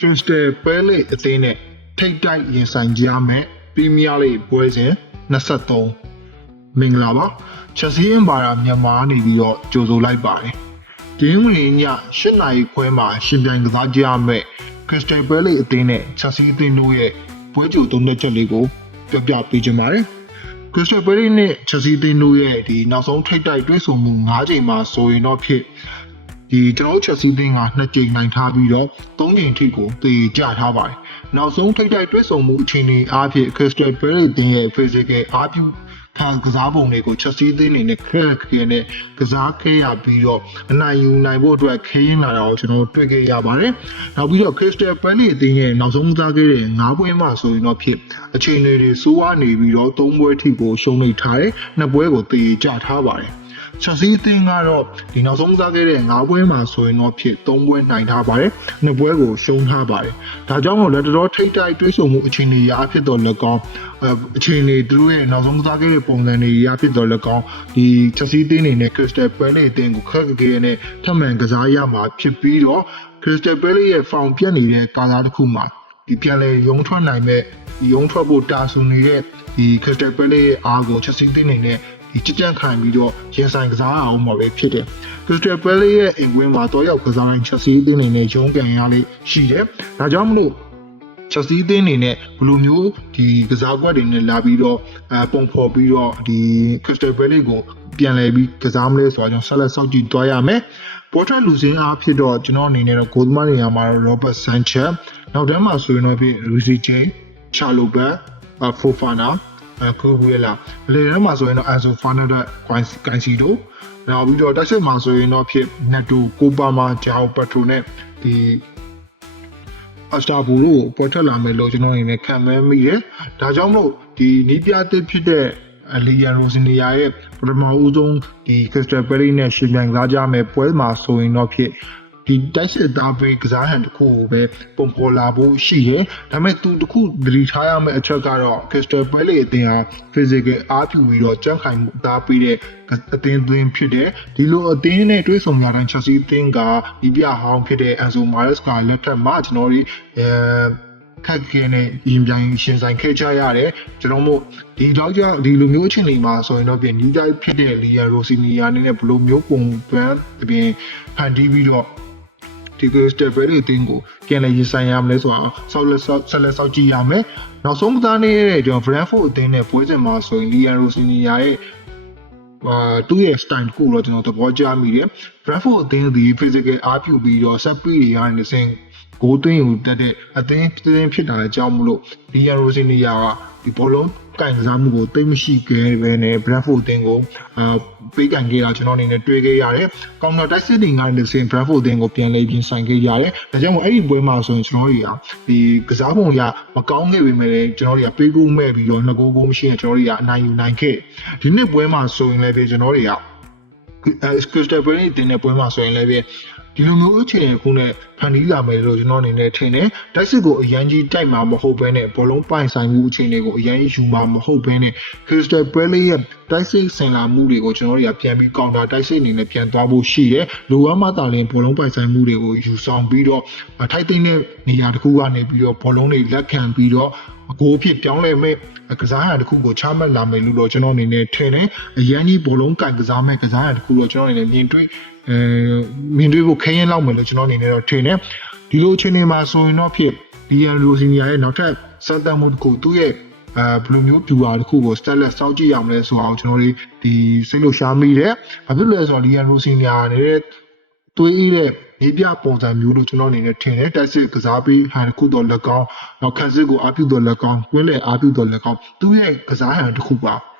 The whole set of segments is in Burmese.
Crystal Palace အသင်းနဲ့ထိပ်တိုက်ရင်ဆိုင်ကြမယ်ပရီးမီးယားလိဂ်ပွဲစဉ်23မင်္ဂလာပါချက်စီးအင်ပါယာမြန်မာနေပြီးတော့ကြိုဆိုလိုက်ပါတယ်ဒီနေ့ည8နာရီခွဲမှာရှင်ပြိုင်ကစားကြရမယ် Crystal Palace အသင်းနဲ့ချက်စီးအသင်းတို့ရဲ့ပွဲကြိုသုံးသက်ချက်လေးကိုပြောပြပေးချင်ပါတယ်Crystal Palace နဲ့ Chelsea အသင်းတို့ရဲ့ဒီနောက်ဆုံးထိပ်တိုက်တွေ့ဆုံမှု9ချိန်မှာဆိုရင်တော့ဖြစ်ဒီကျွန်တော် Chelsea အသင်းက2ချိန်နိုင်ထားပြီးတော့3ချိန်ထိကိုတည်ကြထားပါတယ်နောက်ဆုံးထိပ်တိုက်တွေ့ဆုံမှုအခြေအနေအားဖြင့် Crystal Palace အသင်းရဲ့ physical အားပြုခံကစားပုံတွေကို Chelsea အသင်းအနေနဲ့ခက်ခဲနဲ့ကစားခဲ့ရပြီးတော့အနိုင်ယူနိုင်ဖို့အတွက်ခင်းလာတာကိုကျွန်တော်တွေ့ခဲ့ရပါတယ်နောက်ပြီးတော့ Crystal Palace အသင်းရဲ့နောက်ဆုံးကစားခဲ့တဲ့9ပွဲမှာဆိုရင်တော့ဖြစ်အခြေအနေတွေစိုးဝါးနေပြီးတော့3ပွဲထိကိုရှုံးနေထားတယ်2ပွဲကိုတည်ကြထားပါတယ်Chelsea အသင်းကတော့ဒီနောက်ဆုံးကစားခဲ့တဲ့9ပွဲမှာဆိုရင်တော့ဖြစ်3ပွဲနိုင်ထားပါတယ်2ပွဲကိုရှုံးထားပါတယ်ဒါကြောင့်မို့လက်တော်ထိပ်တိုက်တွေ့ဆုံမှုအခြေအနေအဖြစ်တော့၎င်းအခြေအနေသူတို့ရဲ့နောက်ဆုံးကစားခဲ့တဲ့ပုံစံတွေအဖြစ်တော့၎င်းဒီ Chelsea အသင်းအနေနဲ့ Crystal Palace အသင်းကိုခက်ခဲနဲ့ထပ်မံကစားရမှာဖြစ်ပြီးတော့ Crystal Palace ရဲ့ form ပြတ်နေတဲ့ကာလတစ်ခုမှာဒီပြန်လဲရုံထွက်နိုင်မဲ့ဒီရုံထွက်ဖို့တာဆူနေတဲ့ဒီ Crystal Palace ရဲ့အားကို Chelsea အသင်းအနေနဲ့ဒီကြံ့ခိုင်ပြီးတော့ရင်ဆိုင်ကစားအောင်မှာပဲဖြစ်တယ်။ Crystal Palace ရဲ့အိမ်ကွင်းမှာတော့ရောက်ကစားတိုင်း Chelsea အသင်းအနေနဲ့ရုံးကန်ရလေးရှိတယ်။ဒါကြောင့်မလို့ Chelsea အသင်းအနေနဲ့ဘယ်လိုမျိုးဒီကစားကွက်တွေနဲ့လာပြီးတော့ပုံဖော်ပြီးတော့ဒီ Crystal Palace ကိုပြန်လည်ပြီးကစားမလဲဆိုတော့ကျွန်တော်ဆက်လက်စောင့်ကြည့်သွားရမယ်။ပေါ်ထလူစင်းအားဖြစ်တော့ကျွန်တော်အနေနဲ့တော့ဂိုးသမားနေရာမှာတော့ Robert Sanchez နောက်တန်းမှာဆိုရင်တော့ဖြစ် Reece James, Chalobah, Fofanaကိုဝေးလာလေထဲမှာဆိုရင်တော့ Enzo Fernandez ကိုင်စီတို့နောက်ပြီးတော့တက်စစ်မှာဆိုရင်တော့ဖြစ် Neto, Copama, Joao Pedro နဲ့ဒီ Astabo တို့ပေါ်ထွက်လာမယ်လို့ကျွန်တော်အနေနဲ့ခံမှန်းမိတယ်။ဒါကြောင့်မို့ဒီနီးပြသစ်ဖြစ်တဲ့Leon Rosenior ရဲ့ပထမဦးဆုံးဒီ Crystal Palace နဲ့ရှင်ပြိုင်ကစားကြမယ်ပွဲမှာဆိုရင်တော့ဖြစ်ဒီတိုက်စစ်သားပေးကစားဟန်တစ်ခုကိုပဲပုံပေါ်လာဖို့ရှိတယ်။ဒါပေမဲ့သူတစ်ခုသတိထားရမယ့်အချက်ကတော့ Crystal Palace အသင်းဟာ physical အားပြုပြီးတော့ကြံ့ခိုင်မှုသားပေးတဲ့အသင်းသွင်းဖြစ်တယ်။ဒီလိုအသင်းနဲ့တွဲဆုံရတိုင်း Chelsea အသင်းကဒီပြဟောင်းဖြစ်တဲ့ Enzo Maresca လက်ထက်မှာကျွန်တော်တို့ခက်ခဲနဲ့ရင်ပြိုင်ရှင်ဆိုင်ခဲ့ကြရတယ်ကျွန်တော်တို့ဒီတော့ကြဒီလိုမျိုးအခြေအနေမှာဆိုရင်တော့ပြင်နီးတိုင်းဖြစ်တဲ့ Leon Rosenior အနေနဲ့ဘယ်လိုမျိုးပုံပန်းအပြင်ဖန်တီးပြီးတော့ဒီ Crystal Palace အသင်းကိုပြန်လည်ရင်ဆိုင်ရမလဲဆိုတော့ဆက်လက်စောင့်ကြည့်ရမယ်နောက်ဆုံးကစားနေတဲ့ကျွန်တော် Brentford အသင်းနဲ့ပွဲစဉ်မှာဆိုရင် Leon Rosenior ရဲ့သူ့ရဲ့ style ကိုတော့ကျွန်တော်သဘောကျမိတယ် Brentford အသင်းဒီ physical အားပြုပြီးတော့ set piece တွေကနေစင်ဂိုးသွင်းယူတတ်တဲ့အသင်းဖြစ်တာအကြောင်းမလို့ Leon Rosenior ကဒီဘောလုံးကင်ကစားမှုကိုသိမရှိခဲ့ပဲနဲ့ Brentford အသင်းကိုပေးကင်ခဲ့တာကျွန်တော်အနေနဲ့တွေ့ခဲ့ရတယ်။ counter attack တွေကနေစင် Brentford အသင်းကိုပြန်လည်ပြင်ဆိုင်ခဲ့ရတယ်။ဒါကြောင့်မို့အဲ့ဒီပွဲမှာဆိုရင်ကျွန်တော်တို့ဒီကစားပုံရမကောင်းခဲ့ပေမဲ့လည်းကျွန်တော်တို့ပေးကိုမဲ့ပြီးတော့2ဂိုးမရှိရင်ကျွန်တော်တို့အနိုင်ယူနိုင်ခဲ့။ဒီနှစ်ပွဲမှာဆိုရင်လည်းကျွန်တော်တို့Crystal Palace အသင်းနဲ့ပွဲမှာဆိုရင်လည်းဒီလိုမျိုးအခြေအနေခုနဲ့ဖန်တီးလာမယ်လို့ကျွန်တော်အနေနဲ့ထင်တယ်။တိုက်စစ်ကိုအရန်ကြီးတိုက်မှာမဟုတ်ဘဲနဲ့ဘောလုံးပိုင်ဆိုင်မှုအခြေအနေကိုအရန်ယူမှာမဟုတ်ဘဲနဲ့ Crystal Palace ရဲ့တိုက်စစ်ဆင်လာမှုတွေကိုကျွန်တော်တို့ပြန်ပြီးကောင်တာတိုက်စစ်အနေနဲ့ပြန်သွားဖို့ရှိတယ်။လိုအပ်မှသာလျှင်ဘောလုံးပိုင်ဆိုင်မှုတွေကိုယူဆောင်ပြီးတော့ထိုက်သိမ်းတဲ့နေရာတစ်ခုကနေပြီးတော့ဘောလုံးတွေလက်ခံပြီးတော့အကိုအဖြစ်ပြောင်းလဲမဲ့ကစားရတစ်ခုကိုချမှတ်လာမယ်လို့တော့ကျွန်တော်အနေနဲ့ထင်တယ်။အရန်ကြီးဘောလုံးကင်ကစားမဲ့ကစားရတစ်ခုတော့ကျွန်တော်အနေနဲ့မြင်တွေ့ဖို့ခင်းရင်လောက်မယ်လို့ကျွန်တော်အနေနဲ့တော့ထင်တယ်ဒီလိုအခြေအနေမှာဆိုရင်တော့ဖြစ် Leon Rosenior ရဲ့နောက်ထပ်စမ်းသပ်မှုတစ်ခုသူ့ရဲ့ဘယ်လိုမျိုးပြူတာတစ်ခုကို style စောင့်ကြည့်ရမလဲဆိုအောင်ကျွန်တော်တို့ဒီစိတ်လှုပ်ရှားမိတယ်ဘာဖြစ်လဲဆိုတော့ Leon Rosenior နဲ့တွေးရတဲ့နေပြပုံစံမျိုးလို့ကျွန်တော်အနေနဲ့ထင်တယ်တိုက်စစ်ကစားပြီးဟန်တစ်ခုတော့လက်ကောင်းနောက်ခန်းစစ်ကိုအားပြုတော့လက်ကောင်းတွင်းလေအားပြုတော့လက်ကောင်းသူ့ရဲ့ကစားဟန်တစ်ခုပ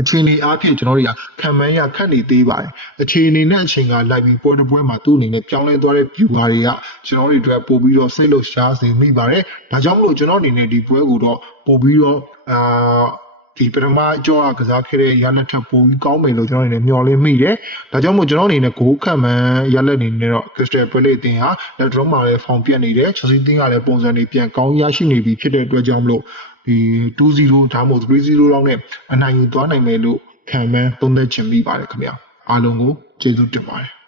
ါအခြေအနေအားဖြင့်ကျွန်တော်တို့ခံမှန်းရခက်နေသေးပါတယ်အခြေအနေနဲ့အချိန်ကလိုက်ပြီးပွဲတစ်ပွဲမှာသူ့အနေနဲ့ပြောင်းလဲသွားတဲ့ view တွေကကျွန်တော်တို့အတွက်ပို့ပြီးတော့စိတ်လှုပ်ရှားစေမိပါတယ်ဒါကြောင့်မလို့ကျွန်တော်အနေနဲ့ဒီပွဲကိုတော့ပို့ပြီးတော့ဒီပထမအကြောကစားခဲ့တဲ့ရလက်ထပ်ပိုပြီးကောင်းမယ်လို့ကျွန်တော်အနေနဲ့မျှော်လင့်မိတယ်ဒါကြောင့်မို့ကျွန်တော်အနေနဲ့ဂိုးခံမှန်းရလက်အနေနဲ့တော့ Crystal Palace အသင်းဟာလက်ဒရုံးမှာလည်း form ပြတ်နေတယ် Chelsea အသင်းကလည်းပုံစံတွေပြန်ကောင်းရရှိနေပြီဖြစ်တဲ့အတွက်ကြောင့်မလို့ဒီ2-0ဒါမှမဟုတ်3-0လောက်နဲ့အနိုင်ယူသွားနိုင်မယ်လို့ခံမှန်းသုံးသပ်ချင်မိပါတယ်ခင်ဗျာအားလုံးကိုကျေးဇူးတင်ပါတယ်